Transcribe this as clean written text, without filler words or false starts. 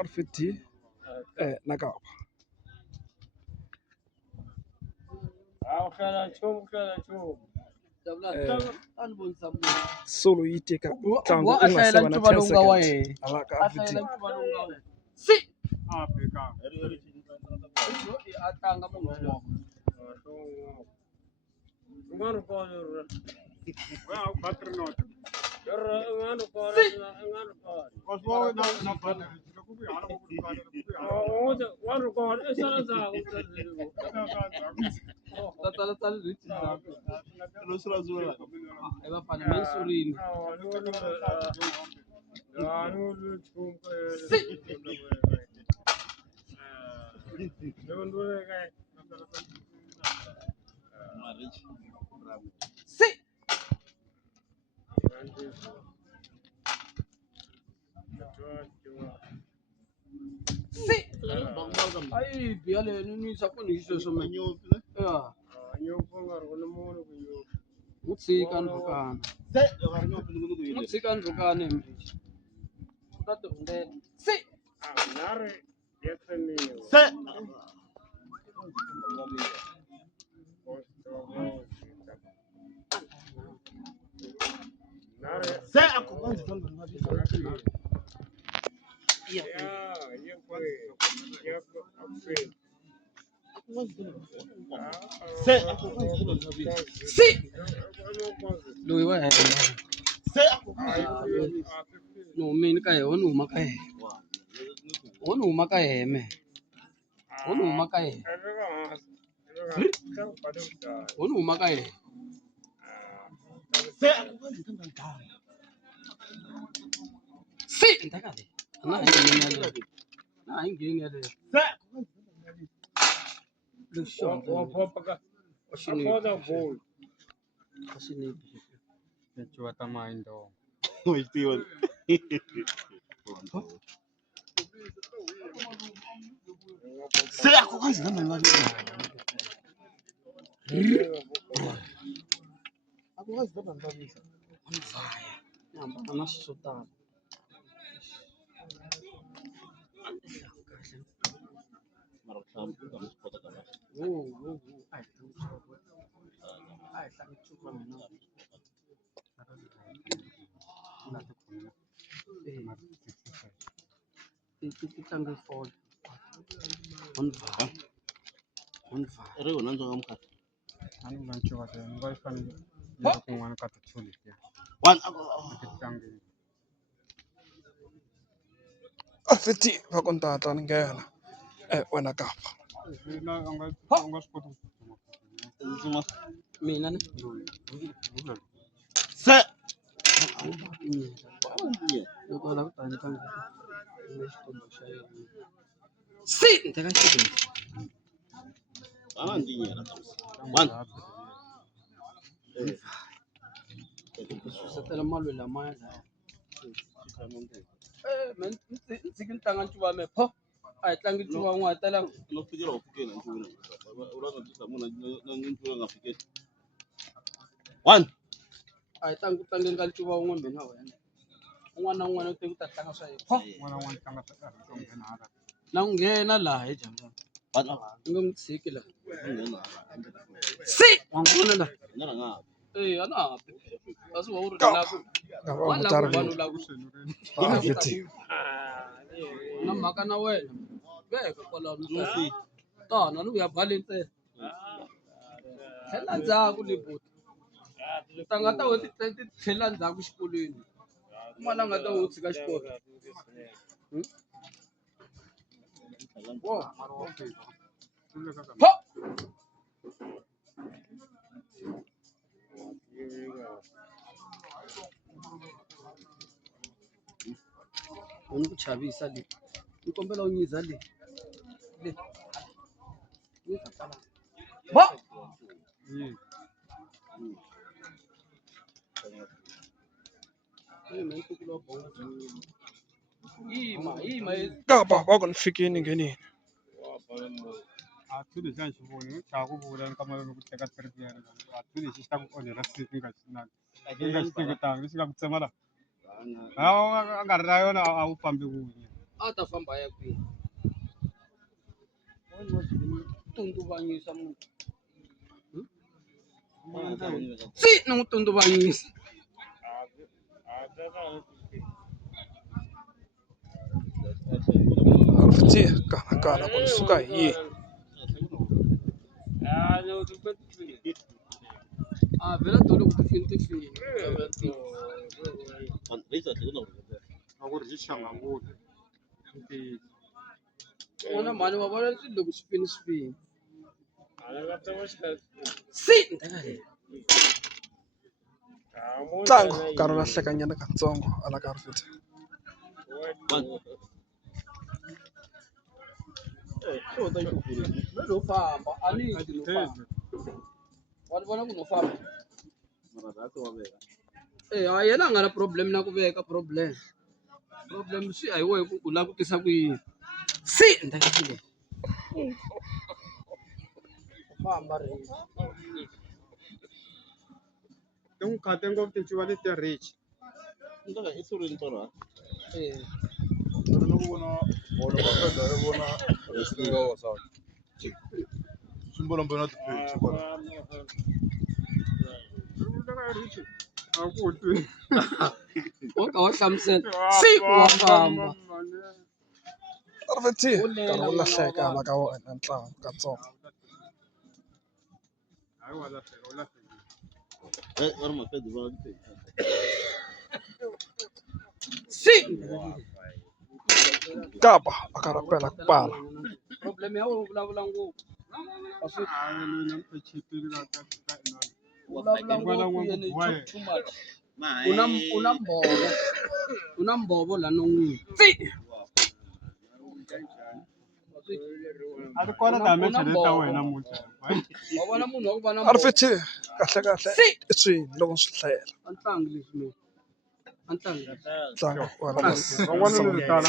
arfiti nakapa solo yiteka tango ungaseba na 10 seconds alaka arfiti si ai biale nini sapo ni so so ya utsikan rukana utsikan rukana mbishi utato nde si lui wa no min ka he onu ma ka he onu ma ka he me onu ma ka he onu ma ka he si ndakale na ingine le le shot oshini Chua tamaindo. namba na sotana itu tanggal fall on va Anu lanchua de ngai fan yo kungwan kata chuli ya. Kitangi. arfiti vakontata ngena wanakapa Ina angas kutu. mina ne yo la tani tani si ndaka shi satela malwe la maya men ntsikin tanga ncuva me pho a hi tlangi ncuva n'we tela a hi tlangi ku tlangeni ka ncuva wun'we mina wena un'wana na un'wana u te ku ta tlanga swa yena pho Wana wan tanga ta ngena ala. na ku nghena laha hi dyanga u nge n'wi tshiki laha si wa n'wi vona laha a na ha kasi wa wu ri laku wa laku vanhu laku arfiti na mhaka na wena veka kwalano tana ni vuya bale ntsena tlhela ndzhaku leboti tanga ta we ti tlhela ndzhaku xikolweni n'wana nga ta we u tshika xikolo ni ku chavisa le ni kombela u nyiza le ba ima kapa vakonfikini ngenini Atuli jan shiboni chagu buran kamar ku teka terbiya. Atuli sistem ko ne rasti tinga sinan. Tinga tinga tang sika kutsemala. Agar rayo na au pambe ku. A ta famba ya kwihi? Tunduvanyisa munhu. Si ni n'wi tunduvanyisa. Arifiti kana kulisuka hi Vela tolo ku ti fini. Una mali wa vona loko spin. Si ntlangu nkarhi la hlekanyana katsongo ala ka Arifiti. lo famba ani lo famba. Wa vona ku no famba. Yena a nga na problem na ku veka problem swi a hi wehe ku u lava ku tisa ku yini. Si ndakile famba ri Então, cadê o que tu vai ter rich? o ka wa hlamusela si wa famba. Arifiti nkarhi wo lahleka ala ka wena ntlangu katsongo. Si Kapa akarapela kupala. problem ya wena vulavula ngopfu. Vulavula ngopfu yena too much. Una mbovo la non'wini. Si A ri kona damage leta wena mucha. wa vona munhu wa ku va na Arifiti kahle i swini loko swi hlayela a ntlangu leswi mina a ntlangu ntlangu wa Van'wana ni vitana